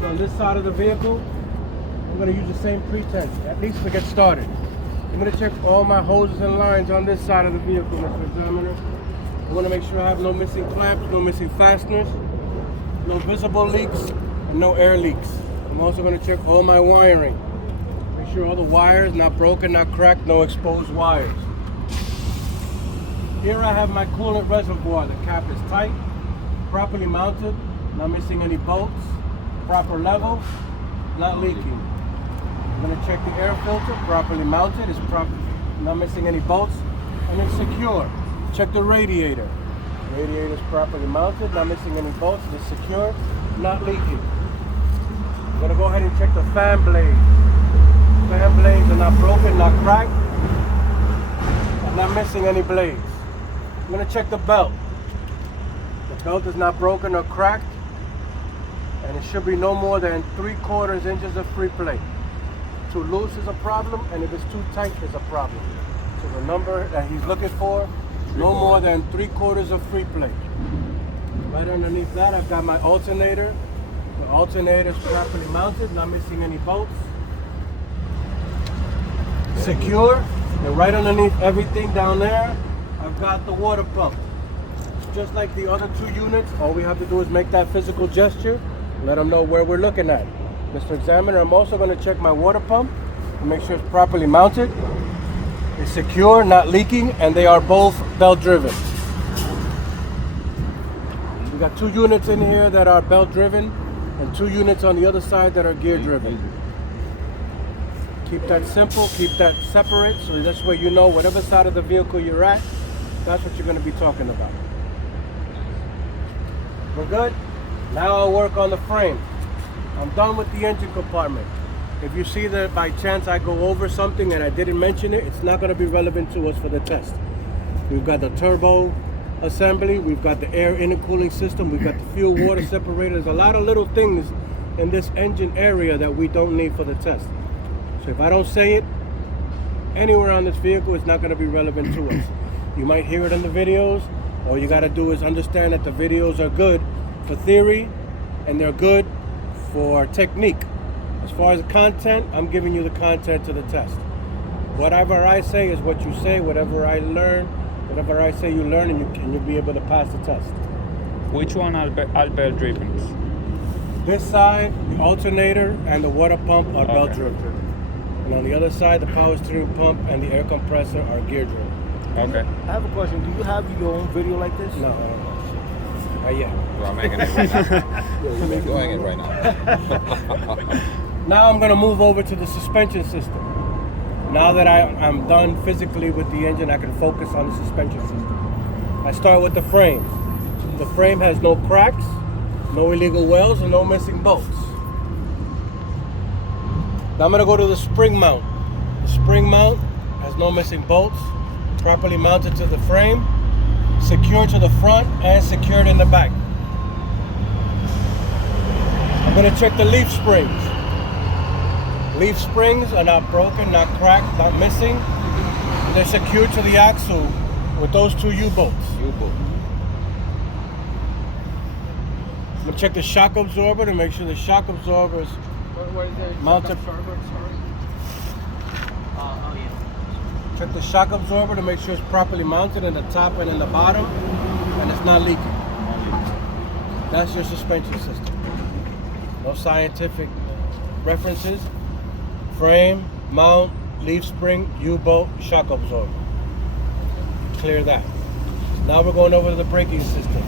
So on this side of the vehicle, I'm going to use the same pretense, at least to get started. I'm going to check all my hoses and lines on this side of the vehicle, Mr. Examiner. I want to make sure I have no missing clamps, no missing fasteners, no visible leaks, and no air leaks. I'm also going to check all my wiring. Make sure all the wires not broken, not cracked, no exposed wires. Here I have my coolant reservoir. The cap is tight, properly mounted, not missing any bolts, proper level, not leaking. I'm going to check the air filter, properly mounted, it's not missing any bolts, and it's secure. Check the radiator. The radiator is properly mounted, not missing any bolts, it's secure, not leaking. I'm going to go ahead and check the fan blades. Fan blades are not broken, not cracked, not missing any blades. I'm going to check the belt. The belt is not broken or cracked, and it should be no more than 3/4 inches of free play. Too loose is a problem, and if it's too tight is a problem. So the number that he's looking for, no more than 3/4 of free play. Right underneath that, I've got my alternator. The alternator is properly mounted, not missing any bolts. Secure, and right underneath everything down there, I've got the water pump. Just like the other two units, all we have to do is make that physical gesture, let them know where we're looking at. Mr. Examiner, I'm also going to check my water pump and make sure it's properly mounted. It's secure, not leaking, and they are both belt driven. We got 2 units in here that are belt driven and 2 units on the other side that are gear driven. Keep that simple, keep that separate, so that's where you know whatever side of the vehicle you're at, that's what you're going to be talking about. We're good? Now I'll work on the frame. I'm done with the engine compartment. If you see that by chance I go over something and I didn't mention it, it's not going to be relevant to us for the test. We've got the turbo assembly, we've got the air intercooling system, we've got the fuel water separator. There's a lot of little things in this engine area that we don't need for the test. So if I don't say it anywhere on this vehicle, it's not going to be relevant to us. You might hear it in the videos. All you got to do is understand that the videos are good for theory and they're good for technique. As far as the content, I'm giving you the content to the test. Whatever I say is what you say. Whatever I learn, whatever I say you learn, and you'll be able to pass the test. Which one are belt driven? This side, the alternator and the water pump are belt driven. And on the other side, the power steering pump and the air compressor are gear driven. Okay. I have a question. Do you have your own video like this? No. Yeah. Well, I'm making it right now. You're doing it right now. Now I'm going to move over to the suspension system. Now that I'm done physically with the engine, I can focus on the suspension system. I start with the frame. The frame has no cracks, no illegal welds, and no missing bolts. Now I'm going to go to the spring mount. The spring mount has no missing bolts, properly mounted to the frame, secured to the front, and secured in the back. I'm going to check the leaf springs. Leaf springs are not broken, not cracked, not missing. They're secured to the axle with those 2 U-bolts. I'm going to check the shock absorber to make sure the shock absorber is mounted. Check the shock absorber to make sure it's properly mounted in the top and in the bottom, and it's not leaking. That's your suspension system. No scientific references. Frame, mount, leaf spring, U-bolt, shock absorber. Clear that. Now we're going over to the braking system.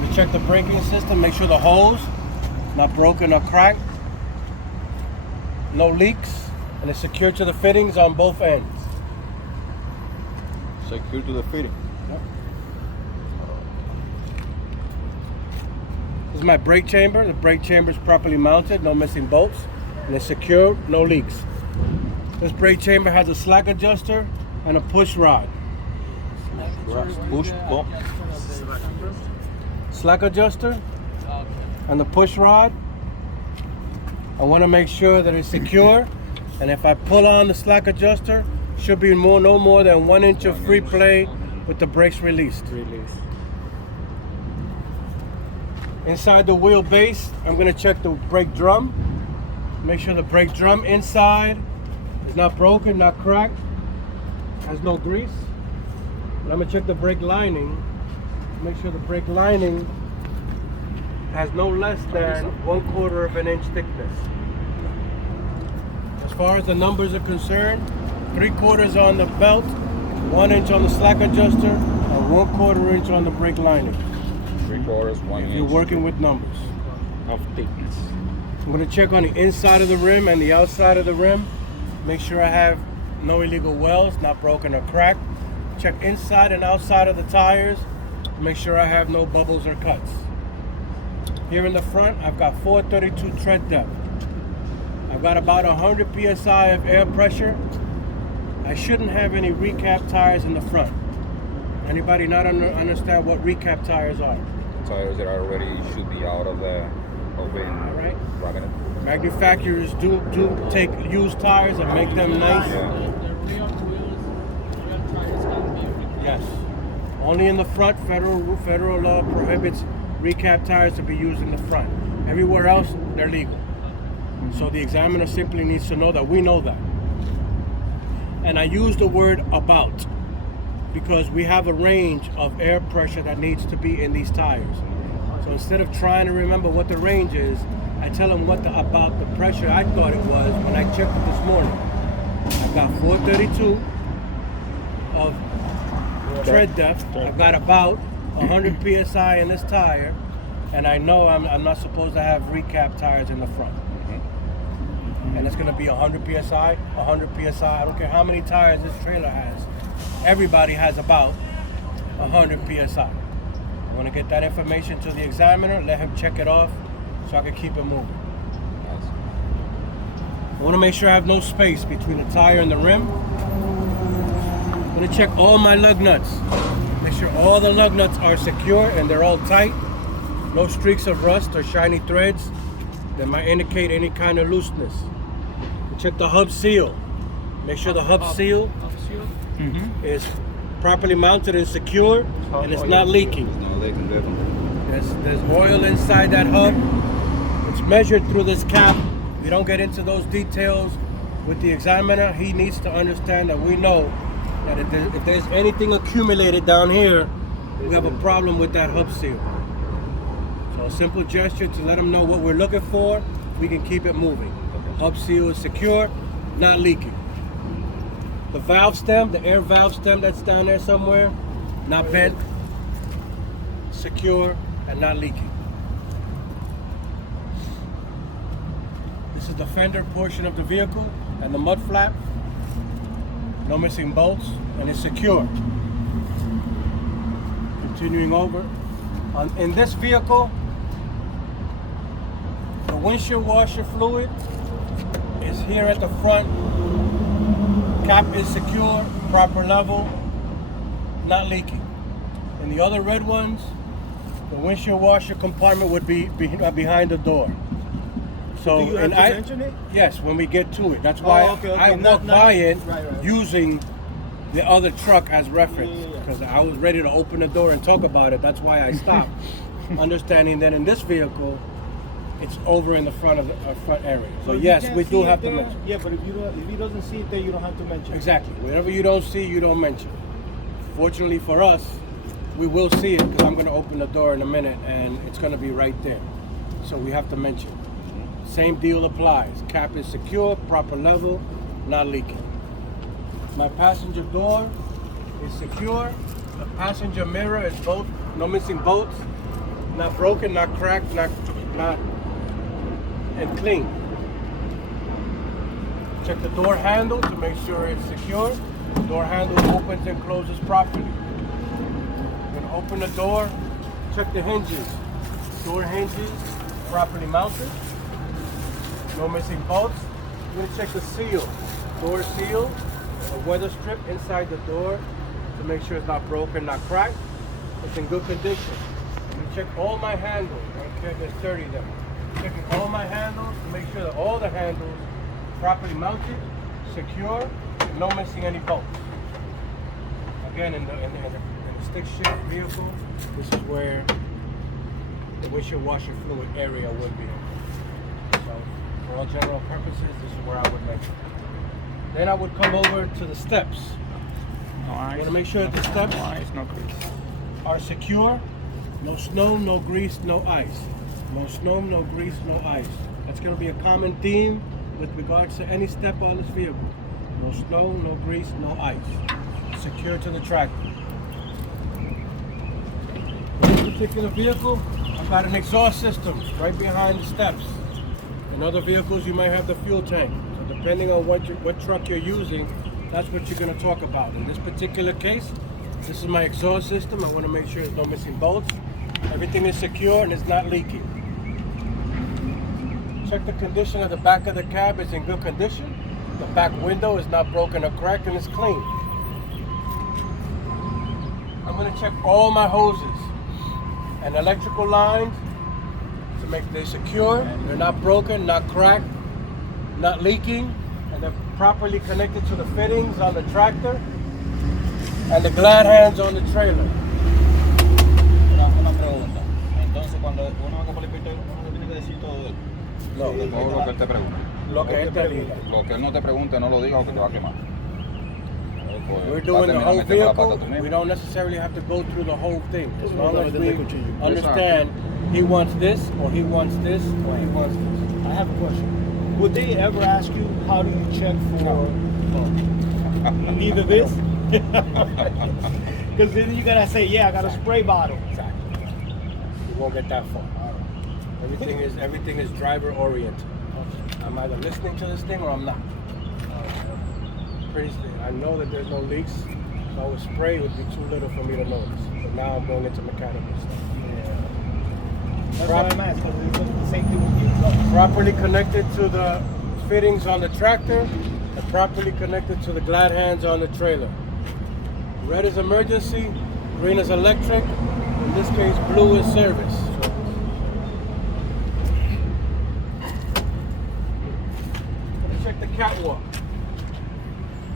We check the braking system, make sure the hose not broken or cracked, no leaks, and it's secured to the fittings on both ends. Secure to the fitting. Yep. This is my brake chamber. The brake chamber is properly mounted, no missing bolts, and it's secure, no leaks. This brake chamber has a slack adjuster and a push rod. Push bump. Slack adjuster and the push rod. I want to make sure that it's secure, and if I pull on the slack adjuster, should be no more than 1 inch of free play with the brakes released. Inside the wheelbase, I'm gonna check the brake drum. Make sure the brake drum inside is not broken, not cracked, has no grease. And I'm gonna check the brake lining. Make sure the brake lining has no less than 1/4 of an inch thickness. As far as the numbers are concerned, 3/4 on the belt, 1 inch on the slack adjuster, and 1/4 inch on the brake lining. 3/4, 1 inch. You're working with numbers. Of thickness. I'm gonna check on the inside of the rim and the outside of the rim. Make sure I have no illegal welds, not broken or cracked. Check inside and outside of the tires. Make sure I have no bubbles or cuts. Here in the front, I've got 432 tread depth. I've got about 100 PSI of air pressure. I shouldn't have any recap tires in the front. Anybody not understand what recap tires are? Tires that already should be out of the oven. All right. Rocking it. Manufacturers do take used tires and make them nice. Yeah. Yes. Only in the front. Federal law prohibits recap tires to be used in the front. Everywhere else, they're legal. So the examiner simply needs to know that we know that. And I use the word about because we have a range of air pressure that needs to be in these tires. So instead of trying to remember what the range is, I tell them what about the pressure I thought it was when I checked it this morning. I've got 432 of tread depth. I've got about 100 PSI in this tire, and I know I'm not supposed to have recap tires in the front. And it's going to be 100 PSI, 100 PSI. I don't care how many tires this trailer has. Everybody has about 100 PSI. I want to get that information to the examiner, let him check it off so I can keep it moving. Nice. I want to make sure I have no space between the tire and the rim. I'm going to check all my lug nuts. Make sure all the lug nuts are secure and they're all tight. No streaks of rust or shiny threads that might indicate any kind of looseness. Check the hub seal. Make sure the hub seal is properly mounted and secure and it's not leaking. There's no leaking, definitely. There's oil inside that hub. It's measured through this cap. We don't get into those details with the examiner. He needs to understand that we know that if there's anything accumulated down here, we have a problem with that hub seal. So a simple gesture to let him know what we're looking for, we can keep it moving. Hub seal is secure, not leaking. The valve stem, the air valve stem that's down there somewhere, not bent, secure, and not leaking. This is the fender portion of the vehicle and the mud flap. No missing bolts, and it's secure. Continuing over. In this vehicle, the windshield washer fluid is here at the front. Cap is secure, proper level, not leaking. In the other red ones, the windshield washer compartment would be behind the door. So, do you have to mention it? Yes, when we get to it. That's why I walked by it using the other truck as reference because I was ready to open the door and talk about it. That's why I stopped. Understanding that in this vehicle, it's over in the front of the front area. So yes, we do have to mention. Yeah, but if he doesn't see it there, you don't have to mention. Exactly. Whatever you don't see, you don't mention. Fortunately for us, we will see it because I'm going to open the door in a minute and it's going to be right there. So we have to mention. Same deal applies. Cap is secure, proper level, not leaking. My passenger door is secure. The passenger mirror is both, no missing bolts, not broken, not cracked, not and clean. Check the door handle to make sure it's secure. The door handle opens and closes properly. You're gonna open the door, check the hinges. Door hinges properly mounted. No missing bolts. You're gonna check the seal. Door seal, a weather strip inside the door to make sure it's not broken, not cracked. It's in good condition. I'm gonna check all my handles. Okay, there's 30 of them. Checking all my handles to make sure that all the handles properly mounted, secure, no missing any bolts. Again, in the stick shift vehicle, this is where the windshield washer fluid area would be. So for all general purposes, this is where I would make it. Then I would come over to the steps. No I'm ice. gonna make sure that the steps No ice, no grease. are secure. No snow, no grease, no ice. No snow, no grease, no ice. That's gonna be a common theme with regards to any step on this vehicle. No snow, no grease, no ice. Secure to the tractor. For this particular vehicle, I've got an exhaust system right behind the steps. In other vehicles, you might have the fuel tank. So depending on what truck you're using, that's what you're gonna talk about. In this particular case, this is my exhaust system. I wanna make sure there's no missing bolts. Everything is secure and it's not leaking. Check the condition of the back of the cab is in good condition. The back window is not broken or cracked and it's clean. I'm gonna check all my hoses and electrical lines to make they secure. They're not broken, not cracked, not leaking, and they're properly connected to the fittings on the tractor and the glad hands on the trailer. Una pregunta. Entonces, cuando uno va a comprar el pintor, uno tiene que decir todo eso. No, Todo lo que él te pregunte. lo que él te diga. Lo que él no te pregunte, no lo diga o que te va a quemar. Pues, We're va a doing the terminar whole metiendo la pata vehicle. tú mismo. We don't necessarily have to go through the whole thing. As long as Exacto. we understand he wants this, or he wants this, or he wants this. I have a question. Would they ever ask you how do you check for neither this? Because then you gotta say, yeah, I got a spray bottle. Exactly. You won't get that far. Everything is driver oriented. I'm either listening to this thing or I'm not. Pretty still. I know that there's no leaks. If I was spray, it would be too little for me to notice. But now I'm going into mechanical stuff. That's why I'm asking. It's the same thing with you. Properly connected to the fittings on the tractor and properly connected to the glad hands on the trailer. Red is emergency, green is electric, in this case blue is service. Let's check the catwalk.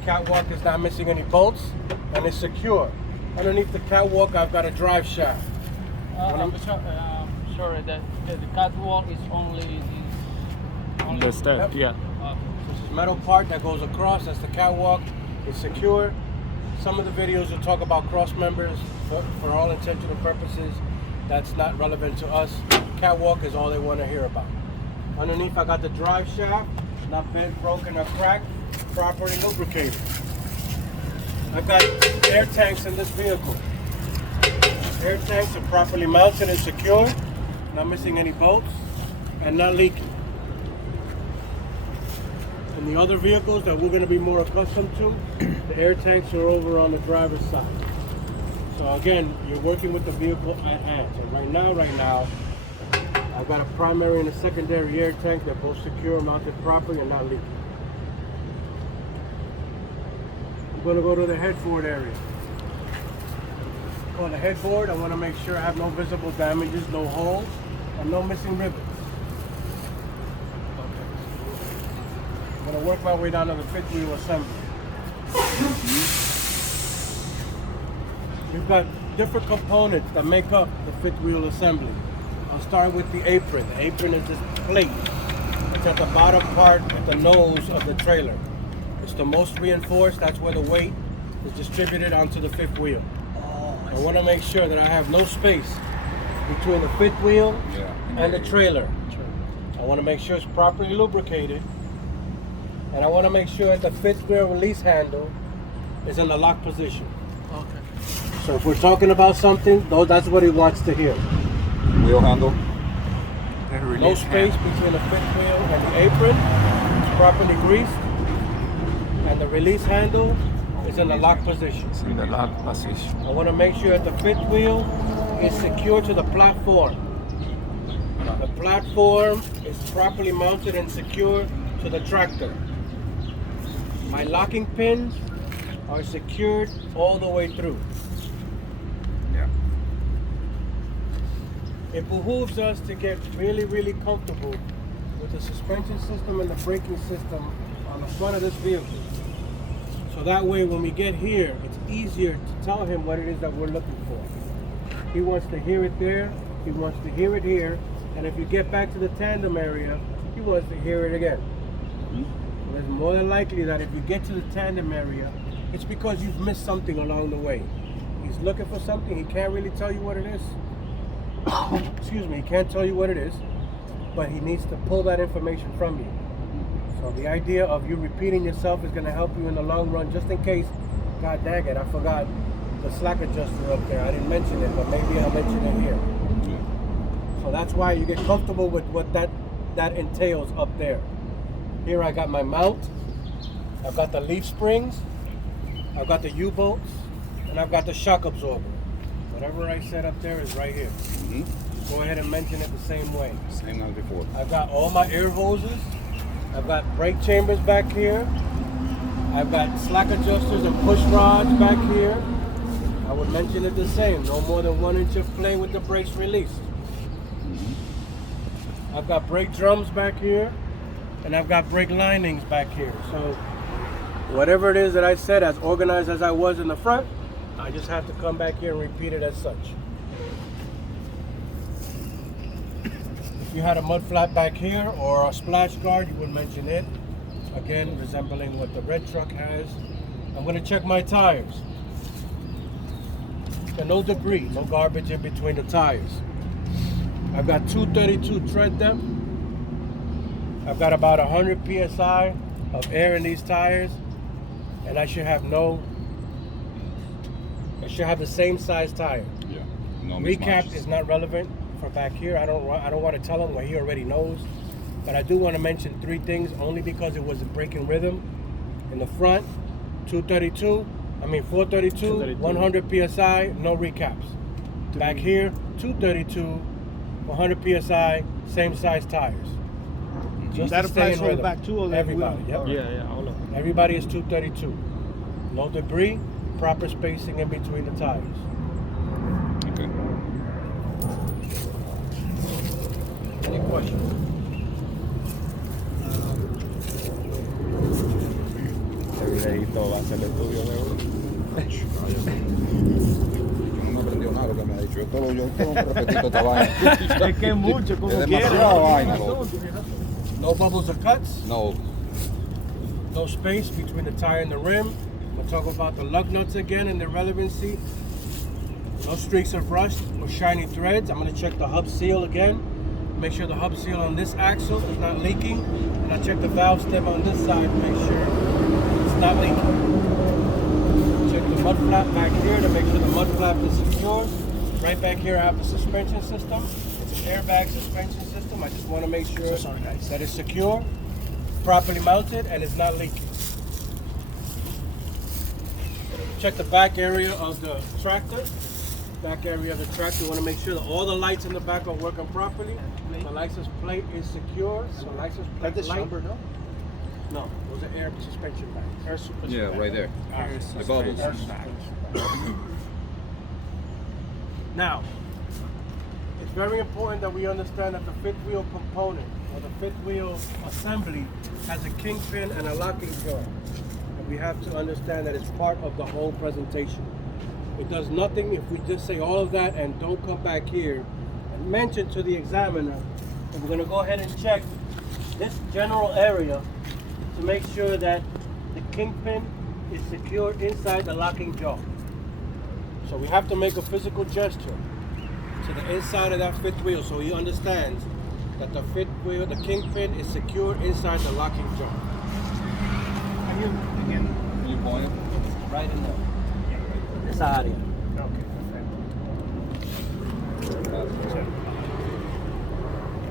Catwalk is not missing any bolts and it's secure. Underneath the catwalk I've got a drive shaft. Sorry, the catwalk is only The step, Yep. yeah. This is metal part that goes across, that's the catwalk, it's secure. Some of the videos will talk about cross members, for all intentional purposes, that's not relevant to us. Catwalk is all they want to hear about. Underneath I got the drive shaft, not bent, broken or cracked, properly lubricated. I've got air tanks in this vehicle. Air tanks are properly mounted and secure, not missing any bolts, and not leaking. In the other vehicles that we're going to be more accustomed to, the air tanks are over on the driver's side. So again, you're working with the vehicle at hand. So right now, I've got a primary and a secondary air tank. They're both secure, mounted properly, and not leaking. I'm going to go to the headboard area. On the headboard, I want to make sure I have no visible damages, no holes, and no missing ribbons. I'm going to work my way down to the fifth wheel assembly. We've got different components that make up the fifth wheel assembly. I'll start with the apron. The apron is this plate. It's at the bottom part at the nose of the trailer. It's the most reinforced. That's where the weight is distributed onto the fifth wheel. I want to make sure that I have no space between the fifth wheel and the trailer. I want to make sure it's properly lubricated. And I want to make sure that the fifth wheel release handle is in the lock position. Okay. So if we're talking about something, though, that's what he wants to hear. Wheel handle. No space between the fifth wheel and the apron. It's properly greased. And the release handle is in the lock position. It's in the lock position. I want to make sure that the fifth wheel is secure to the platform. The platform is properly mounted and secure to the tractor. My locking pins are secured all the way through. Yeah. It behooves us to get really, really comfortable with the suspension system and the braking system on the front of this vehicle. So that way when we get here, it's easier to tell him what it is that we're looking for. He wants to hear it there. He wants to hear it here, and if you get back to the tandem area, he wants to hear it again. So it's more than likely that if you get to the tandem area, it's because you've missed something along the way. He's looking for something, he can't really tell you what it is. Excuse me, he can't tell you what it is, but he needs to pull that information from you. So the idea of you repeating yourself is going to help you in the long run, just in case, God dang it, I forgot the slack adjuster up there. I didn't mention it, but maybe I'll mention it here. So that's why you get comfortable with what that entails up there. Here I got my mount, I've got the leaf springs, I've got the U-bolts, and I've got the shock absorber. Whatever I said up there is right here. Go ahead and mention it the same way. Same as before. I've got all my air hoses. I've got brake chambers back here. I've got slack adjusters and push rods back here. I would mention it the same. No more than 1 inch of play with the brakes released. I've got brake drums back here. And I've got brake linings back here. So whatever it is that I said, as organized as I was in the front, I just have to come back here and repeat it as such. If you had a mud flap back here or a splash guard, you would mention it. Again, resembling what the red truck has. I'm going to check my tires. And no debris, no garbage in between the tires. I've got 232 tread depth. I've got about 100 psi of air in these tires, and I should have the same size tire. Yeah. No Recap mismatches. is not relevant for back here. I don't want to tell him what he already knows, but I do want to mention 3 things only because it was a breaking rhythm. In the front, 432, 100 psi, no recaps. Back here, 232, 100 psi, same size tires. Just That to stay applies in for the rhythm. back too, or the Everybody, wheel? yep. Yeah, all of them. Everybody is 232. No debris, proper spacing in between the tires. Okay. Any questions? Todo va a ser el estudio de hoy. No me aprendió nada lo que me ha dicho. Yo repetí esta vaina. Es que es mucho, como Es quiera. demasiada vaina, loco. No bubbles or cuts. No. No space between the tire and the rim. We'll talk about the lug nuts again and their relevancy. No streaks of rust or shiny threads. I'm going to check the hub seal again. Make sure the hub seal on this axle is not leaking. And I'll check the valve stem on this side to make sure it's not leaking. Check the mud flap back here to make sure the mud flap is secure. Right back here I have the suspension system. It's an airbag suspension system. I just want to make sure that it's secure, properly mounted, and it's not leaking. Check the back area of the tractor. Back area of the tractor. You want to make sure that all the lights in the back are working properly. The license plate is secure. So license plate light. No, those are air suspension bags. Air suspension Yeah, bags. right there. The bubbles. Now, it's very important that we understand that the fifth wheel component or the fifth wheel assembly has a kingpin and a locking jaw. And we have to understand that it's part of the whole presentation. It does nothing if we just say all of that and don't come back here and mention to the examiner that we're going to go ahead and check this general area to make sure that the kingpin is secured inside the locking jaw. So we have to make a physical gesture to the inside of that fifth wheel so he understands that the fifth wheel, the kingpin is secured inside the locking jaw. Can you point it? Right in there. This area.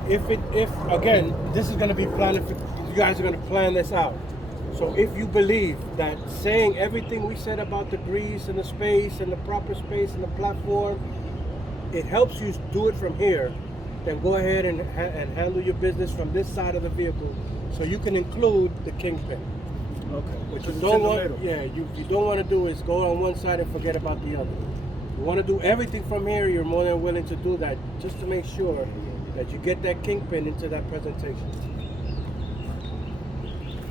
If again, this is going to be planned. You guys are going to plan this out. So if you believe that saying everything we said about the grease and the space and the proper space and the platform, it helps you do it from here, then go ahead and handle your business from this side of the vehicle, so you can include the kingpin. Okay. What you don't want, you don't want to do is go on one side and forget about the other. You want to do everything from here. You're more than willing to do that, just to make sure that you get that kingpin into that presentation.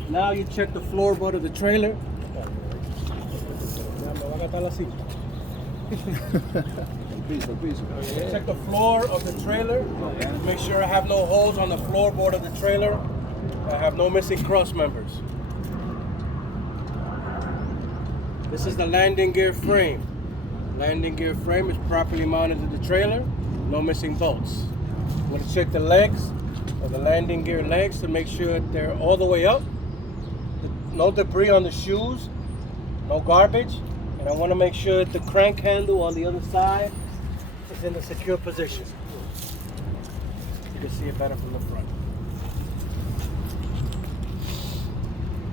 Now you check the floorboard of the trailer. el piso. Check the floor of the trailer. Make sure I have no holes on the floorboard of the trailer. I have no missing cross members. This is the landing gear frame. Landing gear frame is properly mounted to the trailer. No missing bolts. I'm going to check the legs of the landing gear legs to make sure they're all the way up. No debris on the shoes. No garbage. And I want to make sure the crank handle on the other side is in a secure position. You can see it better from the front.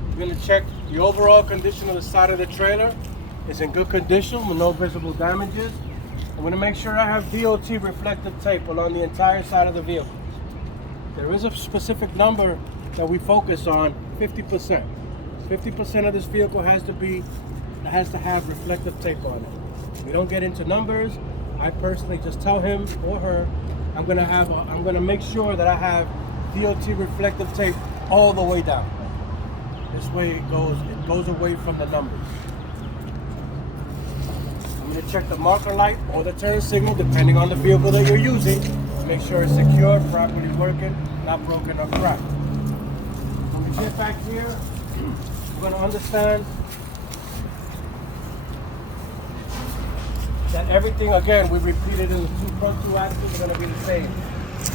We're going to check the overall condition of the side of the trailer. It's in good condition with no visible damages. I'm going to make sure I have DOT reflective tape along the entire side of the vehicle. There is a specific number that we focus on, 50%. 50% of this vehicle has to have reflective tape on it. We don't get into numbers. I personally just tell him or her, I'm going to make sure that I have DOT reflective tape all the way down. This way it goes away from the numbers. I'm going to check the marker light or the turn signal depending on the vehicle that you're using. Make sure it's secure, properly working, not broken or cracked. When we get back here, we're going to understand that everything, again, we repeated in the front two axles are going to be the same.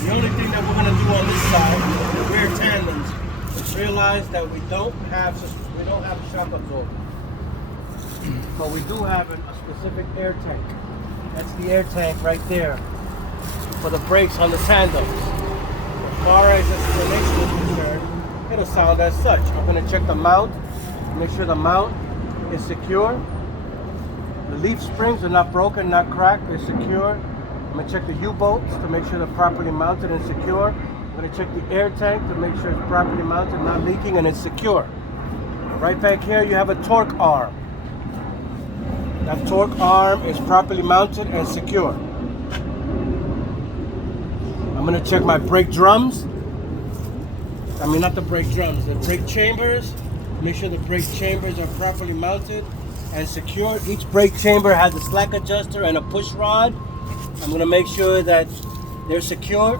The only thing that we're going to do on this side, the rear tandems, is realize that we don't have a shock absorber. But we do have a specific air tank. That's the air tank right there for the brakes on the tandems. As far as explanation is concerned, it'll sound as such. I'm going to check the mount, make sure the mount is secure. The leaf springs are not broken, not cracked, they're secure. I'm going to check the U-bolts to make sure they're properly mounted and secure. I'm going to check the air tank to make sure it's properly mounted, not leaking, and it's secure. Right back here, you have a torque arm. That torque arm is properly mounted and secure. I'm going to check my brake drums. I mean, not the brake drums, the brake chambers. Make sure the brake chambers are properly mounted and secure. Each brake chamber has a slack adjuster and a push rod. I'm going to make sure that they're secure.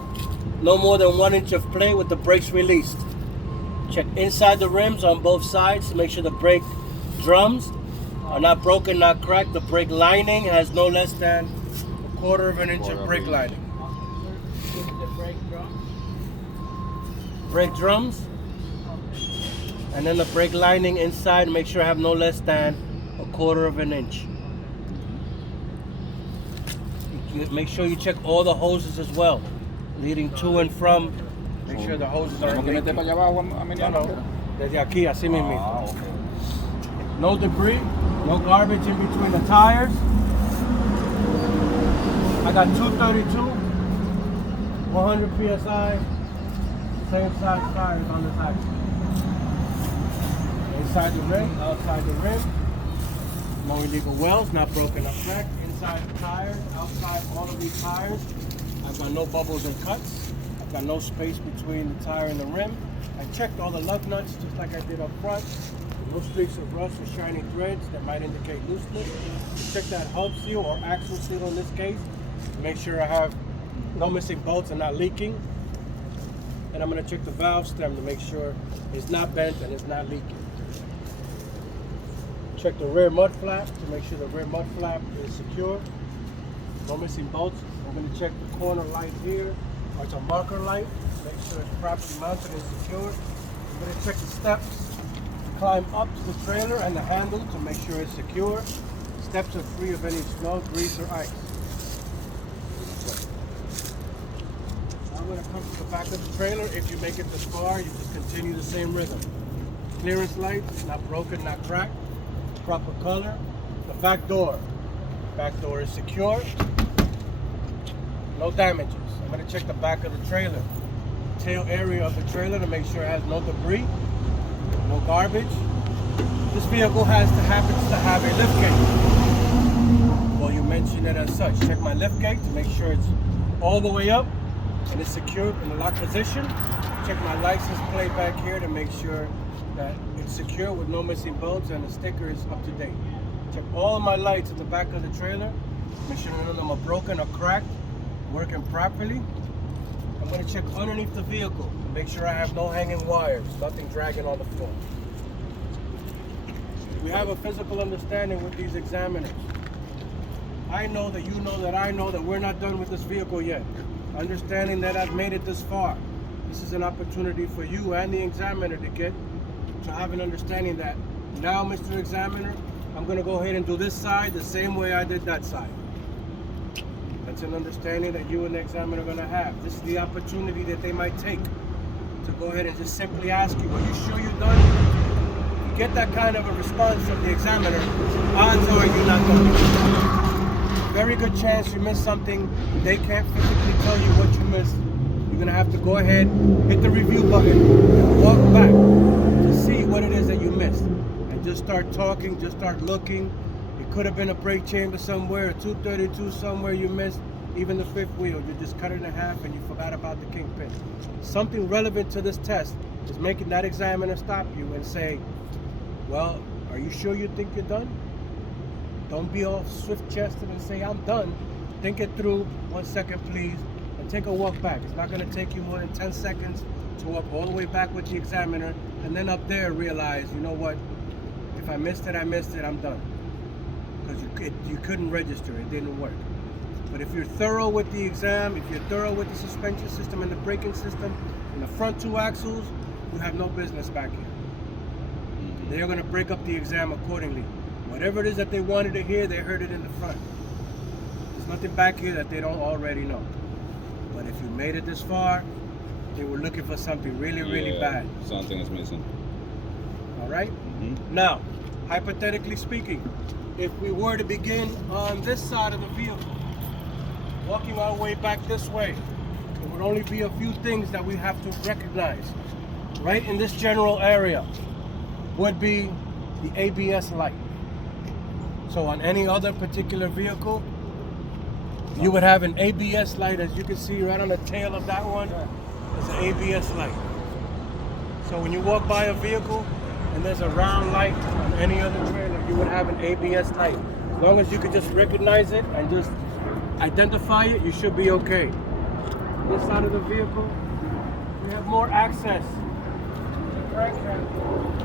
No more than 1 inch of play with the brakes released. Check inside the rims on both sides to make sure the brake drums are not broken, not cracked. The brake lining has no less than 1/4 inch of brake lining. Brake drums. And then the brake lining inside, make sure I have no less than 1/4 inch. Make sure you check all the hoses as well, leading to and from. Make sure the hoses are ¿Tenemos que meter para allá abajo a menear? No, desde aquí, así mismo. No debris, no garbage in between the tires. I got 232, 100 PSI, same size tires on this axle. Inside the rim, outside the rim. No illegal welds, not broken or cracked. Inside the tires, outside all of these tires. I've got no bubbles and cuts. I've got no space between the tire and the rim. I checked all the lug nuts just like I did up front. No streaks of rust or shiny threads that might indicate looseness. Check that hub seal or axle seal in this case to make sure I have no missing bolts and not leaking. And I'm going to check the valve stem to make sure it's not bent and it's not leaking. Check the rear mud flap to make sure the rear mud flap is secure. No missing bolts. I'm going to check the corner light here. It's a marker light. Make sure it's properly mounted and secure. I'm going to check the steps. Climb up to the trailer and the handle to make sure it's secure. Steps are free of any snow, grease, or ice. I'm going to come to the back of the trailer. If you make it this far, you just continue the same rhythm. Clearance lights, not broken, not cracked. Proper color. The back door. Back door is secure. No damages. I'm going to check the back of the trailer. Tail area of the trailer to make sure it has no debris. No garbage. This vehicle happens to have a lift gate. Well, you mentioned it as such. Check my lift gate to make sure it's all the way up and it's secured in the lock position. Check my license plate back here to make sure that it's secure with no missing bolts and the sticker is up to date. Check all of my lights in the back of the trailer make sure none of them are broken or cracked, working properly. I'm going to check underneath the vehicle, make sure I have no hanging wires, nothing dragging on the floor. We have a physical understanding with these examiners. I know that you know that I know that we're not done with this vehicle yet. Understanding that I've made it this far. This is an opportunity for you and the examiner to have an understanding that now, Mr. Examiner, I'm going to go ahead and do this side the same way I did that side. That's an understanding that you and the examiner are going to have. This is the opportunity that they might take to go ahead and just simply ask you, are you sure you're done? If you get that kind of a response from the examiner, odds are you're not done. Very good chance you missed something. They can't physically tell you what you missed. You're going to have to go ahead, hit the review button, and walk back to see what it is that you missed. And just start talking, just start looking. It could have been a brake chamber somewhere, a 232 somewhere you missed, even the fifth wheel. You just cut it in half and you forgot about the kingpin. Something relevant to this test is making that examiner stop you and say, well, are you sure you think you're done? Don't be all swift-chested and say, I'm done. Think it through. 1 second, please. And take a walk back. It's not going to take you more than 10 seconds to walk all the way back with the examiner. And then up there realize, you know what? If I missed it, I missed it. I'm done. Because you couldn't register. It didn't work. But if you're thorough with the exam, if you're thorough with the suspension system and the braking system and the front two axles, you have no business back here. They're going to break up the exam accordingly. Whatever it is that they wanted to hear, they heard it in the front. There's nothing back here that they don't already know. But if you made it this far, they were looking for something really, really bad. Something is missing. All right? Now, hypothetically speaking, if we were to begin on this side of the vehicle, walking our way back this way, there would only be a few things that we have to recognize. Right in this general area would be the ABS light. So on any other particular vehicle, you would have an ABS light, as you can see right on the tail of that one. There's an ABS light. So when you walk by a vehicle and there's a round light on any other trailer, you would have an ABS light. As long as you could just recognize it and just identify it, you should be okay. This side of the vehicle, we have more access. Crank handle.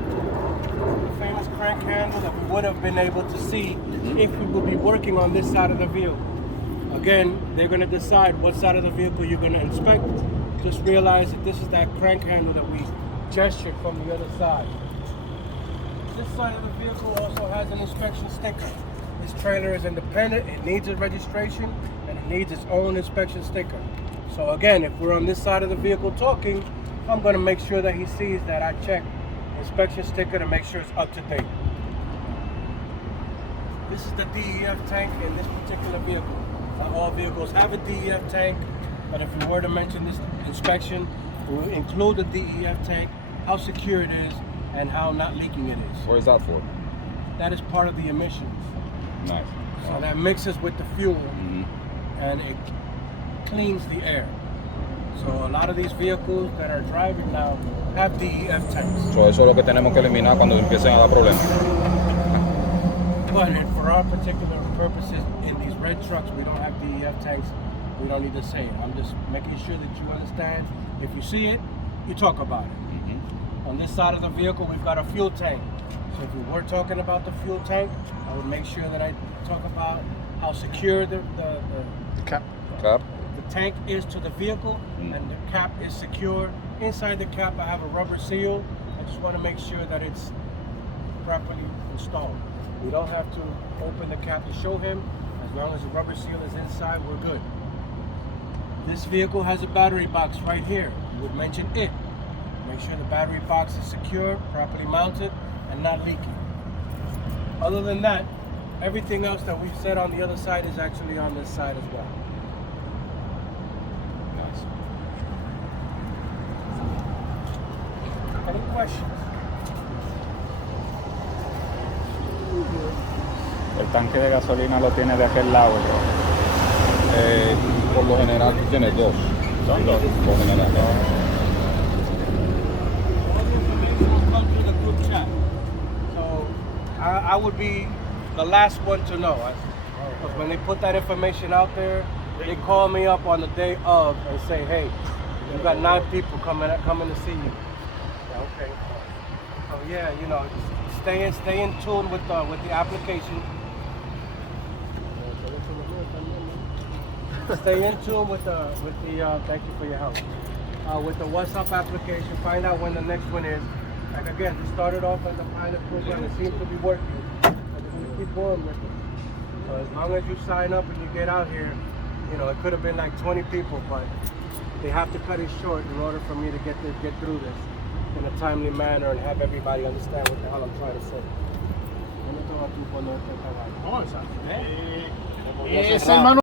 The famous crank handle that we would have been able to see if we would be working on this side of the vehicle. Again, they're going to decide what side of the vehicle you're going to inspect. Just realize that this is that crank handle that we gestured from the other side. This side of the vehicle also has an inspection sticker. This trailer is independent, it needs a registration, and it needs its own inspection sticker. So again, if we're on this side of the vehicle talking, I'm going to make sure that he sees that I checked inspection sticker to make sure it's up to date. This is the DEF tank in this particular vehicle. Not all vehicles have a DEF tank, but if we were to mention this inspection, we will include the DEF tank, how secure it is, and how not leaking it is. What is that for? That is part of the emissions. Nice. So that mixes with the fuel and it cleans the air. So a lot of these vehicles that are driving now have DEF tanks. So eso es lo que tenemos que eliminar cuando empiecen a dar problemas. But for our particular purposes, in these red trucks, we don't have DEF tanks. We don't need to say it. I'm just making sure that you understand. If you see it, you talk about it. On this side of the vehicle, we've got a fuel tank. So if we were talking about the fuel tank, I would make sure that I talk about how secure the Cap. the tank is to the vehicle and the cap is secure. Inside the cap, I have a rubber seal. I just want to make sure that it's properly installed. We don't have to open the cap to show him. As long as the rubber seal is inside, we're good. This vehicle has a battery box right here. We would mention it. Make sure the battery box is secure, properly mounted, and not leaking. Other than that, everything else that we've said on the other side is actually on this side as well. Nice. Any questions? El tanque de gasolina lo tiene de aquel lado. Por lo general tiene dos. Son dos. Por lo general. All the information will come through the group chat. So I would be the last one to know. Because when they put that information out there, they call me up on the day of and say, hey, you got 9 people coming to see you. Okay. So yeah, you know, stay in tune with the application. Stay in tune with the thank you for your help. With the WhatsApp application, find out when the next one is. And again, we started off as a pilot program. It seems to be working. We're gonna keep going with it. So as long as you sign up and you get out here, you know, it could have been like 20 people, but they have to cut it short in order for me to get through this in a timely manner and have everybody understand what the hell I'm trying to say. Ese hermano